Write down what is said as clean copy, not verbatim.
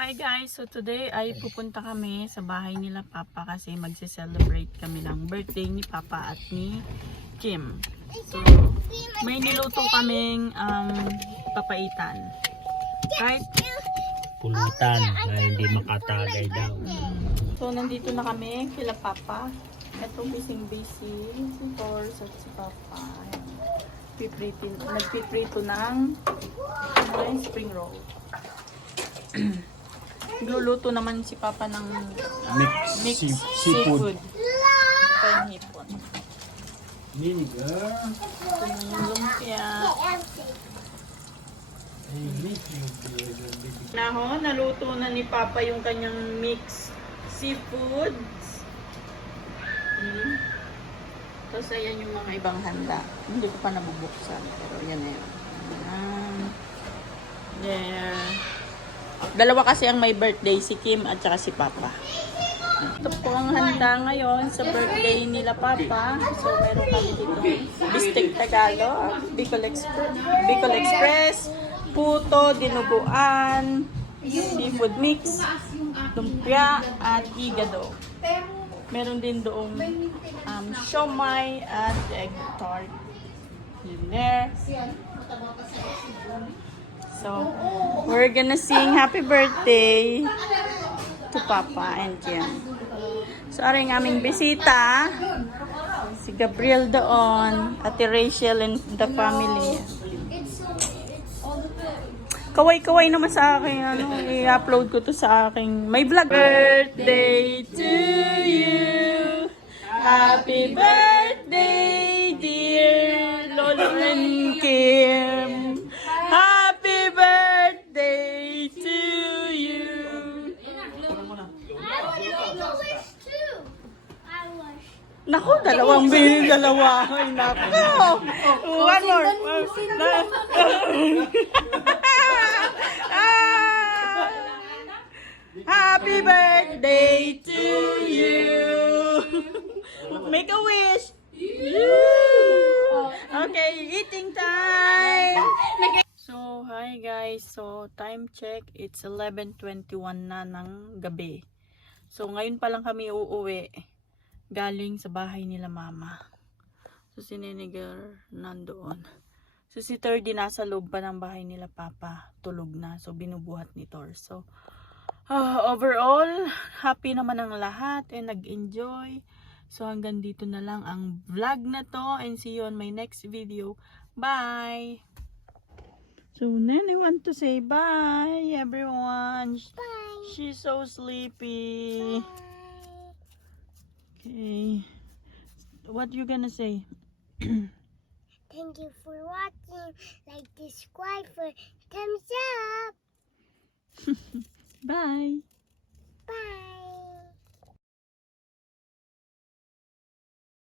Hi guys, so today ay pupunta kami sa bahay nila Papa kasi magse-celebrate kami ng birthday ni Papa at ni Kim. So may niluto kaming papaitan. Right? Pulutan na hindi makatagay daw. So nandito na kami kila Papa. Ito busy si Torres at si Papa. Nagpiprito ng spring roll. Luluto naman si Papa ng mixed seafood. Panghipon. Vinegar. Ito na yung lumpia. Naluto na ni Papa yung kanyang mixed seafood. Tapos ayan yung mga ibang handa. Hindi ko pa nabubuksan. Pero yan na yun. There. Dalawa kasi ang may birthday, si Kim at saka si Papa. Ito po ang handa ngayon sa birthday nila Papa. So meron kami dito Bistek Tagalog, Bicol Express, puto, dinuguan, seafood mix, lumpia, at igado. Meron din doong siomai at egg tart. Yun there. So, we're gonna sing happy birthday to Papa and Kim. So, aring aming bisita, si Gabriel doon, Ate Rachel and the family. Kaway-kaway naman sa akin, i-upload ko to sa aking, may vlog. Birthday to you, happy birthday dear Lolo and Kim. Happy birthday to you. Naku, dalawang bilhin, dalawa. Ay, naku. One more. Happy birthday to you. Make a wish. Okay, eating time. So, hi guys. So, time check. It's 11:21 na ng gabi. So, ngayon pa lang kami uuwi galing sa bahay nila Mama. So, si Niniger nandoon. So, si Thirdy nasa loob pa ng bahay nila Papa. Tulog na. So, binubuhat ni Thor. So, overall, happy naman ang lahat and nag-enjoy. So, hanggang dito na lang ang vlog na to and see you on my next video. Bye! So, Nene want to say bye, everyone. Bye. She's so sleepy. Bye. Okay. What you gonna say? Thank you for watching. Like, subscribe for thumbs up. Bye.